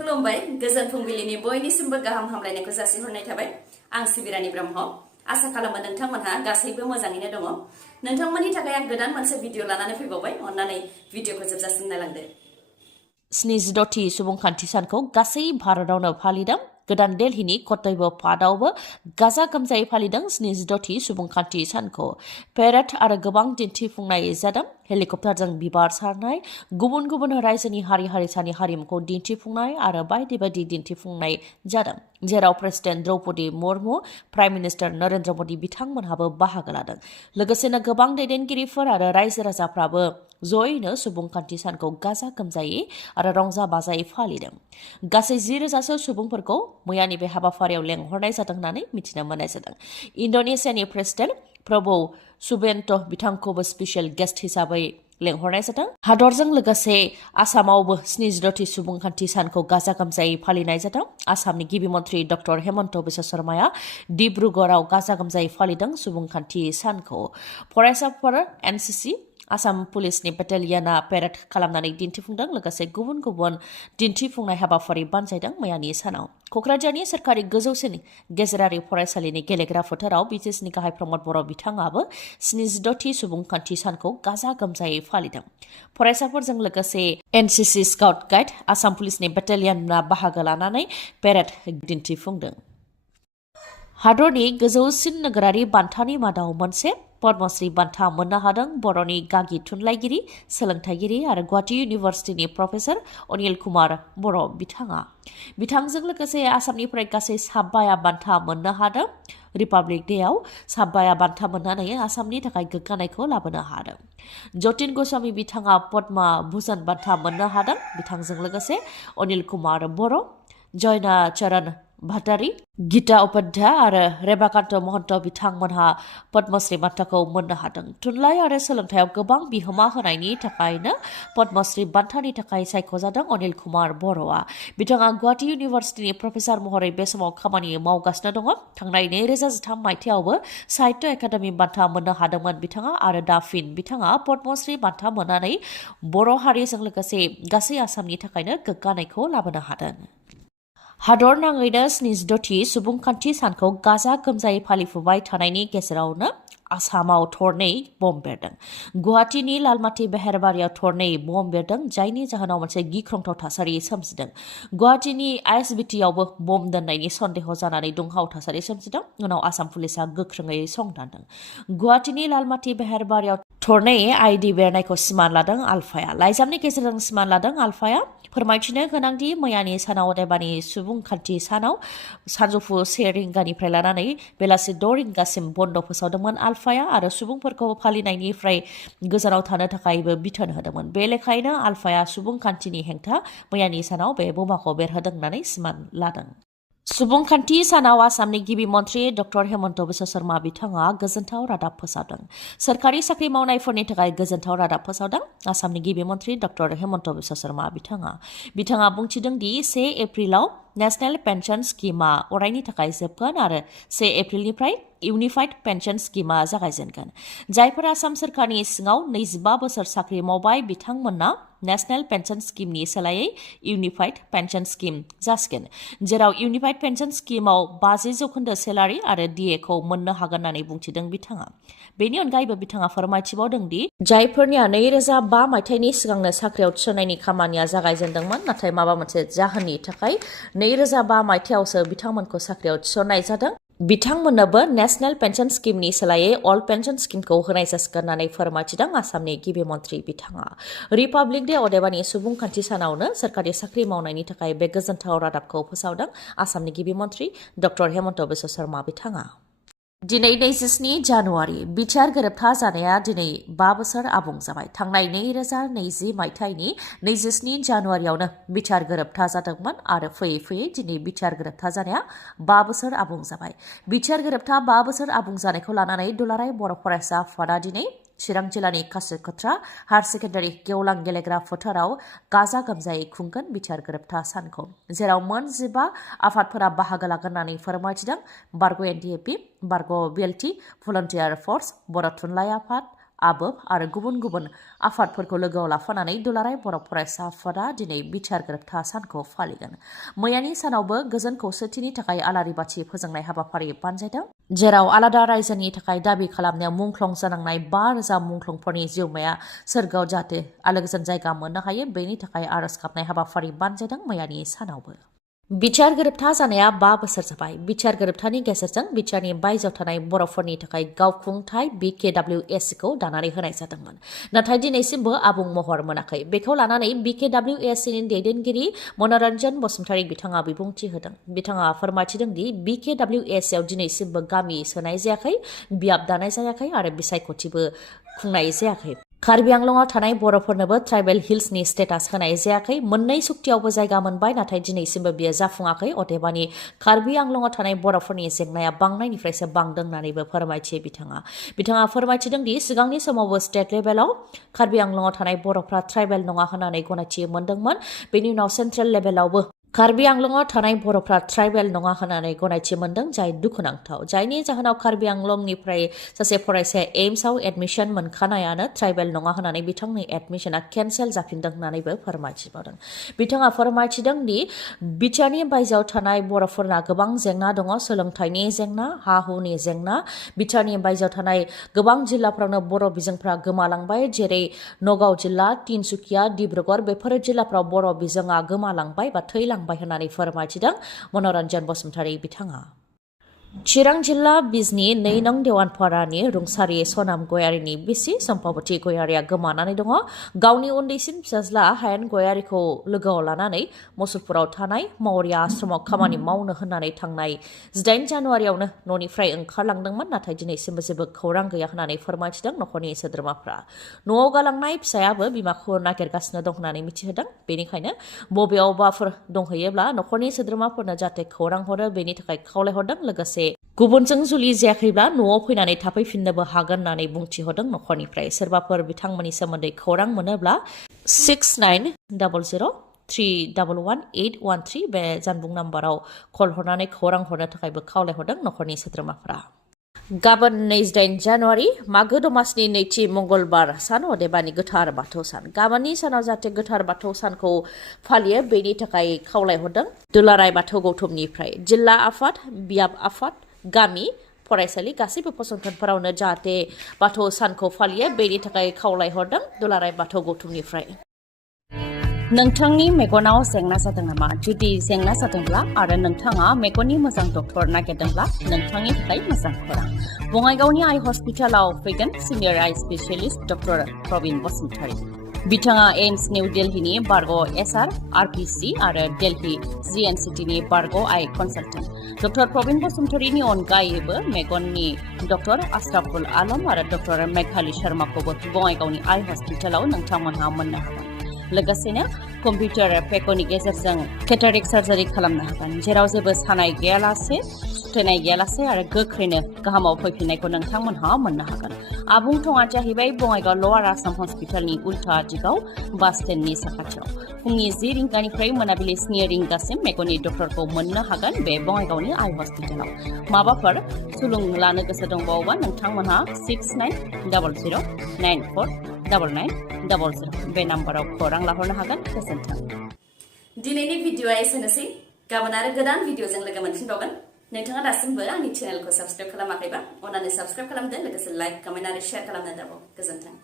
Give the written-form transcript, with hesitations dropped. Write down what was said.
खुलुमबाय गोजोन फुंबिलिनि बयनिसिमबो गाहाम हामलायनायखौ जासिहरनाय थाबाय आं सिबि रानी ब्रह्म आसा खालामो नोंथांमोनहा गासैबो मोजाङैनो दङ नोंथांमोननि थाखाय आं गोदान मोनसे भिडिअ लानानै फैबावबाय अन्नानै भिडिअखौ जोबजासिम नायलांदो 76थि सुबुंखान्थि सानखौ गासै भारतावनो फालिदों गोदान दिल्लीनि कर्तव्य पाठआवबो गाजा गोमजायै फालिदों 76थि सुबुंखान्थि सानखौ पेरेड आरो गोबां दिन्थिफुंनाय जादों हेलिकप्टारजों बिबार सारनाय गुबुन गुबुन रायजोनि हारि हारिसानि हारिमुखौ दिन्थिफुंनाय आरो बायदि बायदि दिन्थिफुंनाय जादों जेराव president Droupadi Murmu prime minister Narendra Modi बिथांमोनहाबो बाहागो लादों लोगोसेनो गोबां दैदेनगिरिफोर आरो रायजो राजाफ्राबो जयैनो सुबुंखान्थि सानखौ गाजा गोमजायै आरो रंजा बाजायै फालिदों गासै 10,000सो सुबुंफोरखौ मैयानि बे हाबाफारियाव लेंहरनाय जादों होननानै मिथिनो मोननाय जादों इन्डोनेसियानि प्रेसिडेन्ट प्रबो सुबियांतो बिथांखौबो स्पेशल गेस्ट हिसाबै लेंहरनाय जादों हादरजों लोगोसे आसामावबो 76थि सुबुंखान्थि सानखौ गाजा गोमजायै फालिनाय जादों आसामनि गिबि मन्थ्रि डक्टर हेमन्त बिश्व शर्माया डिब्रुगड़आव गाजा गोमजायै फालिदों सुबुंखान्थि सानखौ फरायसाफोर एनसिसि आसाम पुलिसनि बेटालियना पेरेड खालामनानै दिन्थिफुंदों लोगोसे गुबुन गुबुन दिन्थिफुंनाय हाबाफारि बानजायदों मैयानि सानाव क'क्राझारनि सोरखारि गोजौसिन गेजेरारि फरायसालिनि गेलेग्रा फोथाराव बिटिसिनि गाहाय प्रमद बर' बिथाङाबो 76थि सुबुंखान्थि सानखौ गाजा गोमजायै फालिदों फरायसाफोरजों लोगोसे एनसिसि स्काउट गाइड आसाम पुलिसनि बेटालियनआ बाहागो लानानै पेरेड दिन्थिफुंदों हादरनि गोजौसिन नोगोरारि बान्थानि मादाव मोनसे पद्मश्री बान्था मोननो हादों बर'नि गागि थुनलाइगिरि सोलोंथाइगिरि आरो गुवाहाटी इउनिभार्सिटिनि प्रफेसर अनिल कुमार बर' बिथांजों लोगोसे आसामनिफ्राय गासै साबाया बान्था मोननो हादों रिपाब्लिक डेआव साबाया बान्था मोननानै आसामनि थाखाय गोग्गानायखौ लाबोनो हादों जतिन गस्वामी बिथाङा पद्मा भूषण बान्था मोननो हादों बिथांजों लोगोसे अनिल कुमार बर' जयना चरण भाटारि गीता उपाध्याय आरो रेबाकान्त महन्त बिथांमोनहा पद्मश्री बान्थाखौ मोननो हादों थुनलाइ आरो सोलोंथायाव गोबां बिहोमा होनायनि थाखायनो पद्मश्री बान्थानि थाखाय सायख'जादों अनिल कुमार बर'आ बिथाङा गुवाहाटी इउनिभार्सिटिनि प्रफेसर महरै बे समाव खामानि मावगासिनो दङ थांनाय 2013 मायथाइयावबो साहित्य एकाडेमि बान्था मोननो हादोंमोन बिथाङा आरो दा फिन बिथाङा पद्मश्री बान्था मोननानै बर' हारिजों लोगोसे गासै आसामनि थाखायनो गोग्गानायखौ लाबोनो हादों हादर नाङैनो 76थि सुबुंखान्थि सानखौ गाजा गोमजायै फालिफुबाय थानायनि गेजेरावनो आसामाव थरनै बम बेरदों गुवाहाटीनि लालमाटि बेहेरबारियाव थरनै बम बेरदों जायनि जाहोनाव मोनसे गिख्रंथाव थासारि सोमजिदों गुवाहाटीनि आइएसबिटिआवबो बम दोननायनि सन्देह जानानै दुंहाव थासारि सोमजिदों उनाव आसाम पुलिसा गोख्रोङै संदानदों गुवाहाटीनि लालमाटि बेहेरबारियाव थरनै आइडि बेरनायखौ सिमान लादों आलफाया लाइजामनि गेजेरजों सिमान लादों आलफाया फोरमायथिनो गोनांदि मैयानि सानाव अदेबानि सुबुंखान्थि सानाव सानजौफु 1 रिंगानिफ्राय लानानै बेलासि 6 रिंगासिम बन्द फोसावदोंमोन आलफाया आरो सुबुंफोरखौ फालिनायनिफ्राय गोजानाव थानो थाखायबो बिथोन होदोंमोन बे लेखायैनो आलफाया सुबुंखान्थिनि हेंथा मैयानि सानाव बे बमाखौ बेरहोदों होननानै सिमान लादों सुबुंखान्थि सानाव आसामनि गिबि मन्थ्रि डक्टर हेमन्त बिश्व शर्मा बिथाङा गोजोनथाव रादाब फोसावदों सोरखारि साख्रि मावनायफोरनि थाखाय गोजोनथाव रादाब फोसावदों आसामनि गिबि मन्थ्रि डक्टर हेमन्त बिश्व शर्मा बिथाङा बुंथिदों दि 1 एप्रिलाव नेशनेल पेन्सन स्किमआ अरायनि थाखाय जोबगोन आरो 1 एप्रिलनिफ्राय इउनिफाइड पेन्सन स्किमआ जागायजेनगोन जायफोरा आसाम सोरखारनि सिङाव 25 बोसोर साख्रि मावबाय बिथांमोनना नेशनेल पेन्सन स्किमनि सोलायै इउनिफाइड पेन्सन स्किम जासिगोन जेराव इउनिफाइड पेन्सन स्किमाव 50% सेलारि आरो डिएखौ मोननो हागोन होननानै बुंथिदों बिथाङा बेनि अनगायैबो बिथाङा फोरमायथिबावदों दि जायफोरनिया 2005 मायथाइनि सिगांनो साख्रियाव थिसननायनि खामानिया जागायजेनदोंमोन नाथाय माबा मोनसे जाहोननि थाखाय 2005 मायथाइयावसो बिथांमोनखौ साख्रियाव थिसननाय जादों बिथांमोननोबो नेशनेल पेन्सन स्किमनि सोलायै अल्ड पेन्सन स्किमखौ होनाय जासिगोन होननानै फोरमायथिदों आसामनि गिबि मन्थ्रि बिथाङा रिपाब्लिक डे अदेबानि सुबुंखान्थि सानावनो सोरखारि साख्रि मावनायनि थाखाय बे गोजोनथाव रादाबखौ फोसावदों आसामनि गिबि मन्थ्रि डक्टर हेमन्त बिश्व शर्मा बिथाङा दिनै 27 जानुवारि बिटिआर गोरोबथा जानाया दिनै 5 बोसोर आबुं जाबाय थांनाय 2020 मायथाइनि 27 जानुवारियावनो बिटिआर गोरोबथा जादोंमोन आरो फैयै दिनै बिटिआर गोरोबथा जानाया 5 बोसोर आबुं जाबाय बिटिआर गोरोबथा 5 बोसोर आबुं जानायखौ लानानै दुलाराय बर' फरायसा आफादा दिनै चिरां जिल्लानि कासिकत्रा हायार सेकेन्डारि गेवलां गेलेग्रा फोथाराव गाजा गोमजायै खुंगोन बिटिआर गोरोबथा सानखौ जेराव मोन 15 आफादफोरा बाहागो लागोन होननानै फोरमायथिदों बारग' एनडिएपि बारग' बिएलटि भलन्टियार फर्स बर' थुनलाइ आफाद आबोब आरो गुबुन गुबुन आफादफोरखौ लोगोआव लाफानानै दुलाराय बर' फरायसा आफादा दिनै बिचार गोरोबथा सानखौ फालिगोन। मैयानि सानावबो गोजोन खौसेथिनि थाखाय आलारि बाथि फोजोंनाय हाबाफारि बानजायदों, जेराव आलादा रायजोनि थाखाय दाबि खालामनायाव मुंख्लं जानांनाय 5,000 मुंख्लंफोरनि जिउमाया सोरगोआव जाहाथे आलो गोजोन जायगा मोननो हायो बेनि थाखाय आरज गाबनाय हाबाफारि बानजायदों मैयानि सानावबो। बिचार गोरोबथा जानाया 5 बोसोर जाबाय। बिचार गोरोबथानि गेजेरजों बिचारनि बायजोआव थानाय बर'फोरनि थाखाय गावखुंथाय BKWSखौ दानानै होनाय जादोंमोन, नाथाय दिनैसिमबो आबुं महर मोनाखै। बेखौ लानानै BKWSनि दैदेनगिरि मनरन्जन बसुमतारी बिथाङा बिबुंथि होदों। बिथाङा फोरमायथिदों दि BKWSआव दिनैसिमबो गामि सोनाय जायाखै, बियाब दानाय जायाखै आरो बिसायख'थिबो खुंनाय जायाखै। कार्बि आंलंआव थानाय बर'फोरनोबो ट्राइबेल हिल्सनि स्टेटास होनाय जायाखै। मोननै सुक्तियावबो जायगा मोनबाय, नाथाय दिनैसिमबो बियो जाफुङाखै। अदेबानि कार्बि आंलंआव थानाय बर'फोरनि जेंनाया बांनायनिफ्रायसो बांदों होननानैबो फोरमायथियो बिथाङा फोरमायथिदों दि सिगांनि समावबो स्टेट लेभेलाव कार्बि आंलंआव थानाय बर'फ्रा ट्राइबेल नङा होननानै गनायथि मोनदोंमोन। बेनि उनाव सेन्ट्रेल लेभेलावबो कार्बि आंलंआव थानाय बर'फ्रा ट्राइबेल नङा होननानै गनायथि मोनदों, जाय दुखुनांथाव। जायनि जाहोनाव कार्बि आंलंनिफ्राय सासे फरायसाया एम्सआव एडमिशन मोनखानायानो ट्राइबेल नङा होननानै बिथांनि एडमिशना केन्सेल जाफिनदों होननानैबो फोरमायथिबावदों। बिथाङा फोरमायथिदों दि बिटिआरनि बायजोआव थानाय बर'फोरना गोबां जेंना दङ, सोलोंथाइनि जेंना, हा-हुनि जेंना। बिटिआरनि बायजोआव थानाय गोबां जिल्लाफ्रावनो बर' बिजोंफ्रा गोमालांबाय, जेरै नगाव जिल्ला, तिनसुकिया, डिब्रुगड़। बेफोर जिल्लाफ्राव बर' बिजोङा गोमालांबाय बा थैलांबाय होननानै फोरमायथिदों मनरन्जन बसुमतारी बिथाङा। चिरां जिल्ला बिजनी 2 नं देवानपारानि रुंसारि सनाम गयारीनि बिसि सम्पाबती गयारीया गोमानानै दङ। गावनि उन्दैसिन फिसाज्ला हायेन गयारीखौ लोगोआव लानानै मुसलपुराव थानाय मावरिया आश्रमाव खामानि मावनो होननानै थांनाय 18 जानुवारियावनो न'निफ्राय ओंखारलांदोंमोन, नाथाय दिनैसिमबो जेबो खौरां गैया होननानै फोरमायथिदों नखरनि सोद्रोमाफ्रा। न'आव गालांनाय फिसायाबो बिमाखौ नागिरगासिनो दं होननानै मिथिहोदों। बेनिखायनो बबेयावबाफोर दंहैयोब्ला नखरनि सोद्रोमाफोरनो जाहाथे खौरां हरो बेनि थाखाय खावलायहरदों। लोगोसे गुबुनजों जुलि जायाखैब्ला न'आव फैनानै थाफैफिननोबो हागोन होननानै बुंथिहरदों नखरनिफ्राय। सोरबाफोर बिथांमोननि सोमोन्दै खौरां मोनोब्ला 6900311813 बे जानबुं नाम्बाराव कल हरनानै खौरां हरनो थाखायबो खावलायहरदों नखरनि सोद्रोमाफ्रा। गाबोन 28 जानुवारि मागो दमासिनि नैथि मंगलबार सान, अदेबानि गोथार बाथौ सान। गाबोननि सानाव जाहाथे गोथार बाथौ सानखौ फालियो बेनि थाखाय खावलायहरदों दुलाराय बाथौ गौथुमनिफ्राय। जिल्ला आफाद, बियाब आफाद, गामि, फरायसालि गासैबो फसंथानफोरावनो जाहाथे बाथौ सानखौ फालियो बेनि थाखाय खावलायहरदों दुलाराय बाथौ गौथुमनिफ्राय। नोंथांनि मेगनाव जेंना जादों नामा? जुदि जेंना जादोंब्ला आरो नोंथाङा मेगननि मोजां डक्टर नागिरदोंब्ला नोंथांनि थाखाय मोजां खौरां। बङाइगावनि आइ हस्पिटालाव फैगोन सिनियर आइ स्पेशलिस्ट डक्टर प्रबिन बसुमतारी। बिथाङा एम्स निउ दिल्लीनि बारग' SR, RPC आरो दिल्ली GNCTनि बारग' आइ कनसालटेन्ट। डक्टर प्रबिन बसुमतारीनि अनगायैबो मेगननि डक्टर आशराफुल आलम आरो डक्टर मेघाली शर्माखौबो बङाइगावनि आइ हस्पिटालाव नोंथांमोनहा मोननो हागोन। लोगोसेनो कम्पिउटार पेकनि गेजेरजों केटारेक्ट सार्जारि खालामनो हागोन, जेराव जेबो सानाय गैयालासे, सुथेनाय गैयालासे आरो गोख्रैनो गाहामाव फैफिननायखौ नोंथांमोनहा मोननो हागोन। आबुं थङा जाहैबाय बङाइगाव लवार आसाम हस्पिटालनि उल्था दिगाव बास स्टेन्डनि साखाथियाव। फुंनि 10 रिंगानिफ्राय मोनाबिलि 7 रिंगासिम मेगननि डक्टरखौ मोननो हागोन बे बङाइगावनि आइ हस्पिटालाव। माबाफोर सुलुं लानो गोसो दंबावोबा नोंथांमोनहा 6900949900 बे नाम्बाराव खौरां लाहरनो हागोन। गोजोन्थों। दिनैनि भिडिअआ एसेनोसै। गाबोन आरो गोदान भिडिअजों लोगो मोनफिनबावगोन। नोंथाङा दासिमबो आंनि चेनेलखौ साबस्क्राइब खालामाखैबा अन्नानै साबस्क्राइब खालामदो, लोगोसे लाइक, कमेन्ट आरो शेयार खालामनो दाबाव। गोजोन्थों।